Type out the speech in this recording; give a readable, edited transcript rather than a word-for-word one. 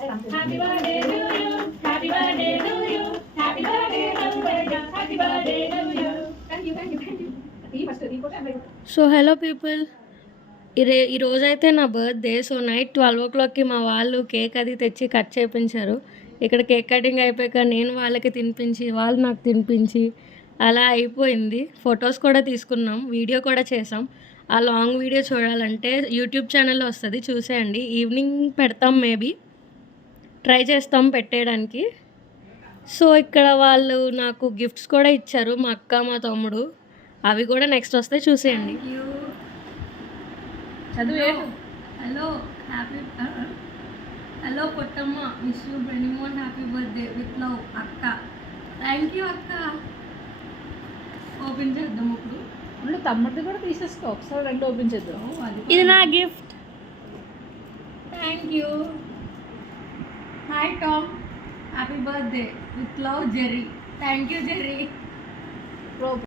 Happy birthday to you happy birthday to you happy birthday happy birthday to you thank you ఈ first ఈ photo అమ్మాయి. So hello people, ఈరోజైతే నా birthday. So night 12 o'clockకి మా వాళ్ళు cake అది తెచ్చి కట్ చేయించారు. ఇక్కడ కేక్ కటింగ్ అయిపోయాక నేను వాళ్ళకి తినిపించి వాళ్ళు నాకు తినిపించి అలా అయిపోయింది. ఫొటోస్ కూడా తీసుకున్నాం, వీడియో కూడా చేసాం. ఆ లాంగ్ వీడియో చూడాలంటే యూట్యూబ్ ఛానల్లో వస్తుంది, చూసేయండి. ఈవినింగ్ పెడతాం, మేబీ ట్రై చేస్తాం పెట్టేయడానికి. సో ఇక్కడ వాళ్ళు నాకు గిఫ్ట్స్ కూడా ఇచ్చారు, మా అక్క మా తమ్ముడు. అవి కూడా నెక్స్ట్ వస్తే చూసేయండి. Hello happy hello Pottamma, wish you many more happy birthday with love అక్క. థ్యాంక్ యూ అక్క. ఓపెన్ చేద్దాం ఇప్పుడు. నువ్వు తమ్ముడిది కూడా తీసేసుకో, ఒకసారి రెండు ఓపెన్ చేద్దాం. ఇది నా gift. Thank you. Hi Tom, happy birthday with love Jerry. Thank you Jerry.